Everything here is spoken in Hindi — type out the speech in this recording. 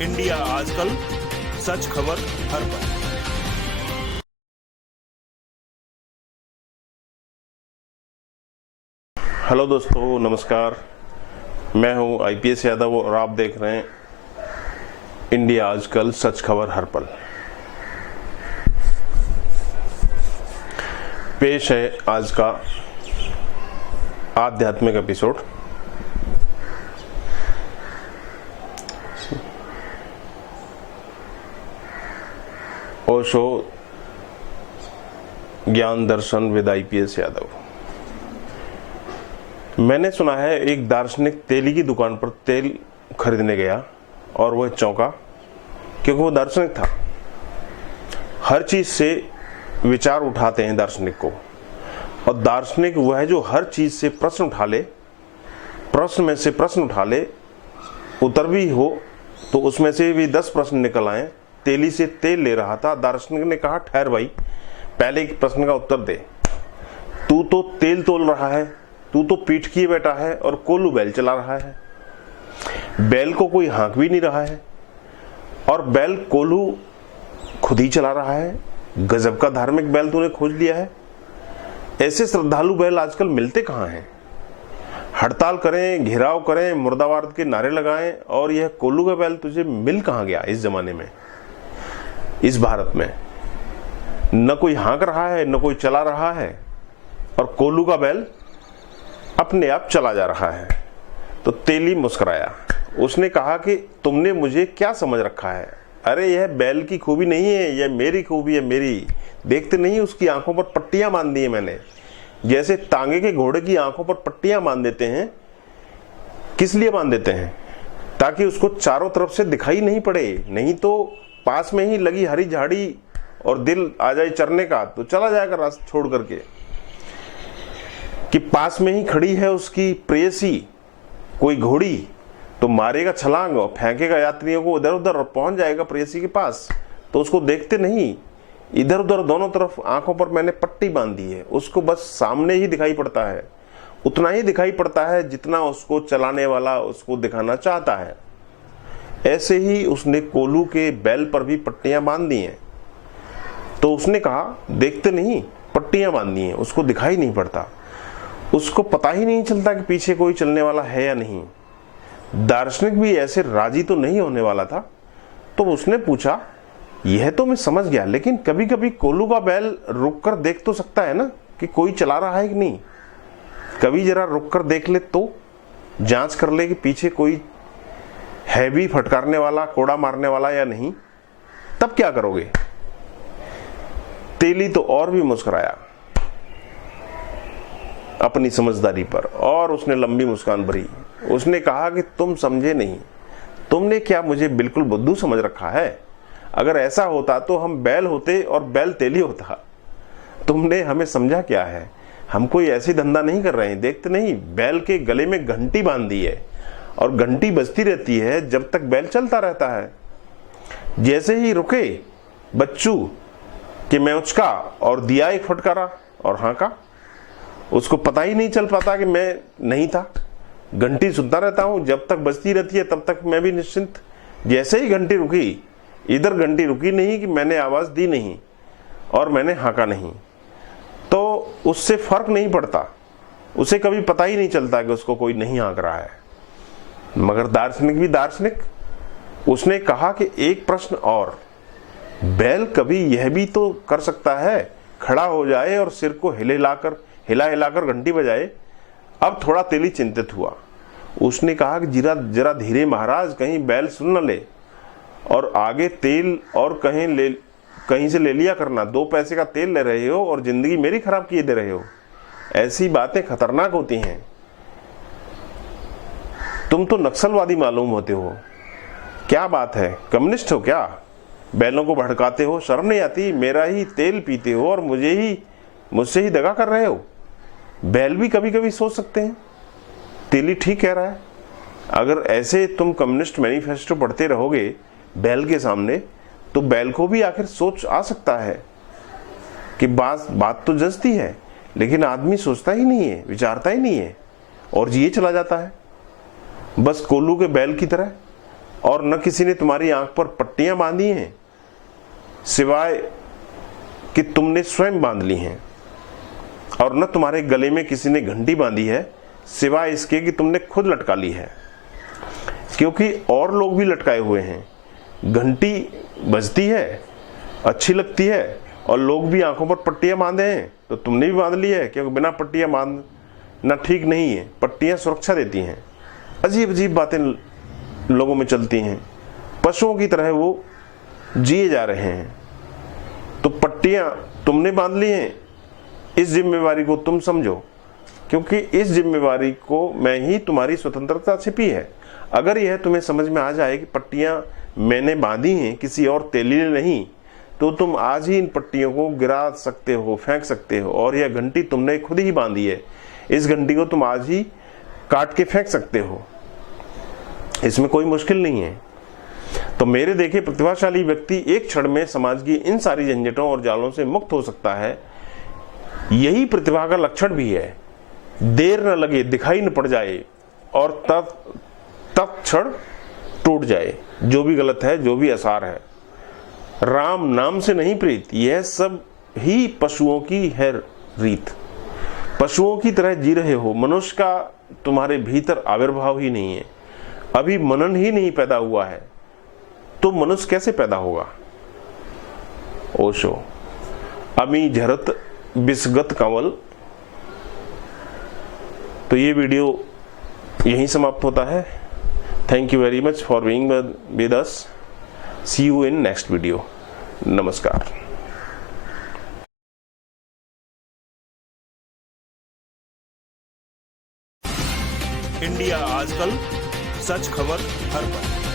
इंडिया आजकल, सच खबर हर पल। हेलो दोस्तों, नमस्कार। मैं हूं आईपीएस यादव और आप देख रहे हैं इंडिया आजकल, सच खबर हर पल। पेश है आज का आध्यात्मिक एपिसोड। ओशो ज्ञान दर्शन विद आईपीएस यादव। मैंने सुना है एक दार्शनिक तेली की दुकान पर तेल खरीदने गया और वह चौंका क्योंकि वो दार्शनिक था। हर चीज से विचार उठाते हैं दार्शनिक को, और दार्शनिक वह है जो हर चीज से प्रश्न उठा ले, प्रश्न में से प्रश्न उठा ले, उत्तर भी हो तो उसमें से भी 10 प्रश्न निकल आए। तेली से तेल ले रहा था। दार्शनिक ने कहा, ठहर भाई, पहले एक प्रश्न का उत्तर दे। तू तो तेल तोल रहा है, तू तो पीठ किए बैठा है और कोल्लू बैल चला रहा है। बैल को कोई हाँक भी नहीं रहा है और बैल कोल्लू खुद ही चला रहा है। गजब का धार्मिक बैल तूने खोज लिया है। ऐसे श्रद्धालु बैल आजकल मिलते कहाँ हैं? हड़ताल करें, घेराव करें, मुर्दाबाद के नारे लगाएं, और यह कोल्लू का बैल तुझे मिल कहाँ गया? इस जमाने में, इस भारत में न कोई हाँक रहा है, न कोई चला रहा है, और कोल्लू का बैल अपने आप चला जा रहा है। तो तेली मुस्कुराया। उसने कहा कि तुमने मुझे क्या समझ रखा है? अरे यह बैल की खूबी नहीं है, यह मेरी खूबी है, मेरी। देखते नहीं उसकी आंखों पर पट्टियां बांध दी है मैंने, जैसे तांगे के घोड़े की आंखों पर पट्टियां बांध देते हैं। किस लिए बांध देते हैं? ताकि उसको चारों तरफ से दिखाई नहीं पड़े, नहीं तो पास में ही लगी हरी झाड़ी और दिल आ जाए चरने का तो चला जाएगा रास्ता छोड़ करके। कि पास में ही खड़ी है उसकी प्रेयसी कोई घोड़ी तो मारेगा छलांग और फेंकेगा यात्रियों को इधर उधर और पहुंच जाएगा प्रेयसी के पास। तो उसको देखते नहीं, इधर उधर दोनों तरफ आंखों पर मैंने पट्टी बांधी है। उसको बस सामने ही दिखाई पड़ता है, उतना ही दिखाई पड़ता है जितना उसको चलाने वाला उसको दिखाना चाहता है। ऐसे ही उसने कोल्लू के बैल पर भी पट्टियां बांध दी हैं। तो उसने कहा, देखते नहीं, पट्टियां बांधी हैं, उसको दिखाई नहीं पड़ता, उसको पता ही नहीं चलता कि पीछे कोई चलने वाला है या नहीं। दार्शनिक भी ऐसे राजी तो नहीं होने वाला था। तो उसने पूछा, यह तो मैं समझ गया, लेकिन कभी कभी कोल्लू का बैल रुक कर देख तो सकता है ना कि कोई चला रहा है कि नहीं। कभी जरा रुक कर देख ले, तो जांच कर ले कि पीछे कोई है भी फटकारने वाला, कोड़ा मारने वाला या नहीं। तब क्या करोगे? तेली तो और भी मुस्कुराया अपनी समझदारी पर, और उसने लंबी मुस्कान भरी। उसने कहा कि तुम समझे नहीं। तुमने क्या मुझे बिल्कुल बुद्धू समझ रखा है? अगर ऐसा होता तो हम बैल होते और बैल तेली होता। तुमने हमें समझा क्या है? हम कोई ऐसी धंधा नहीं कर रहे हैं। देखते नहीं, बैल के गले में घंटी बांध दी है और घंटी बजती रहती है जब तक बैल चलता रहता है। जैसे ही रुके बच्चू कि मैं उचका और दिया एक फटकारा और हाँका। उसको पता ही नहीं चल पाता कि मैं नहीं था। घंटी सुनता रहता हूं, जब तक बजती रहती है तब तक मैं भी निश्चिंत। जैसे ही घंटी रुकी, इधर घंटी रुकी नहीं कि मैंने आवाज दी नहीं और मैंने हाँका नहीं, तो उससे फर्क नहीं पड़ता। उसे कभी पता ही नहीं चलता कि उसको कोई नहीं हाँक रहा है। मगर दार्शनिक भी दार्शनिक। उसने कहा कि एक प्रश्न और, बैल कभी यह भी तो कर सकता है, खड़ा हो जाए और सिर को हिला हिलाकर घंटी बजाए। अब थोड़ा तेली चिंतित हुआ। उसने कहा कि जरा धीरे महाराज, कहीं बैल सुन न ले, और आगे तेल और कहीं से ले लिया करना। 2 पैसे का तेल ले रहे हो और जिंदगी मेरी खराब किए दे रहे हो। ऐसी बातें खतरनाक होती हैं। तुम तो नक्सलवादी मालूम होते हो। क्या बात है, कम्युनिस्ट हो क्या? बैलों को भड़काते हो, शर्म नहीं आती? मेरा ही तेल पीते हो और मुझसे ही दगा कर रहे हो। बैल भी कभी कभी सोच सकते हैं। तेली ठीक कह रहा है। अगर ऐसे तुम कम्युनिस्ट मैनिफेस्टो पढ़ते रहोगे बैल के सामने, तो बैल को भी आखिर सोच आ सकता है कि बात तो जचती है, लेकिन आदमी सोचता ही नहीं है, विचारता ही नहीं है और जिए चला जाता है, बस कोल्लू के बैल की तरह। और न किसी ने तुम्हारी आंख पर पट्टियां बांधी हैं सिवाय कि तुमने स्वयं बांध ली हैं, और न तुम्हारे गले में किसी ने घंटी बांधी है सिवाय इसके कि तुमने खुद लटका ली है, क्योंकि और लोग भी लटकाए हुए हैं। घंटी बजती है, अच्छी लगती है, और लोग भी आंखों पर पट्टियां बांधे हैं, तो तुमने भी बांध ली है, क्योंकि बिना पट्टियां बांधना ठीक नहीं है। पट्टियां सुरक्षा देती हैं। अजीब अजीब बातें लोगों में चलती हैं, पशुओं की तरह वो जिए जा रहे हैं। तो पट्टियां तुमने बांध ली हैं, इस जिम्मेवारी को तुम समझो, क्योंकि इस जिम्मेवारी को में ही तुम्हारी स्वतंत्रता छिपी है। अगर यह तुम्हें समझ में आ जाए कि पट्टियां मैंने बांधी हैं, किसी और तेली ने नहीं, तो तुम आज ही इन पट्टियों को गिरा सकते हो, फेंक सकते हो, और यह घंटी तुमने खुद ही बांधी है, इस घंटी को तुम आज ही काट के फेंक सकते हो। इसमें कोई मुश्किल नहीं है। तो मेरे देखे प्रतिभाशाली व्यक्ति एक क्षण में समाज की इन सारी झंझटों और जालों से मुक्त हो सकता है। यही प्रतिभा का लक्षण भी है। देर न लगे, दिखाई न पड़ जाए, और तत्क्षण टूट जाए जो भी गलत है, जो भी आसार है। राम नाम से नहीं प्रीत, यह सब ही पशुओं की है रीत। पशुओं की तरह जी रहे हो। मनुष्य का तुम्हारे भीतर आविर्भाव ही नहीं है, अभी मनन ही नहीं पैदा हुआ है, तो मनुष्य कैसे पैदा होगा। ओशो। अमी झरत बिस्गत कंवल। तो ये वीडियो यहीं समाप्त होता है। Thank you very much for being with us. See you in next video. नमस्कार। इंडिया आजकल, सच खबर हर पल।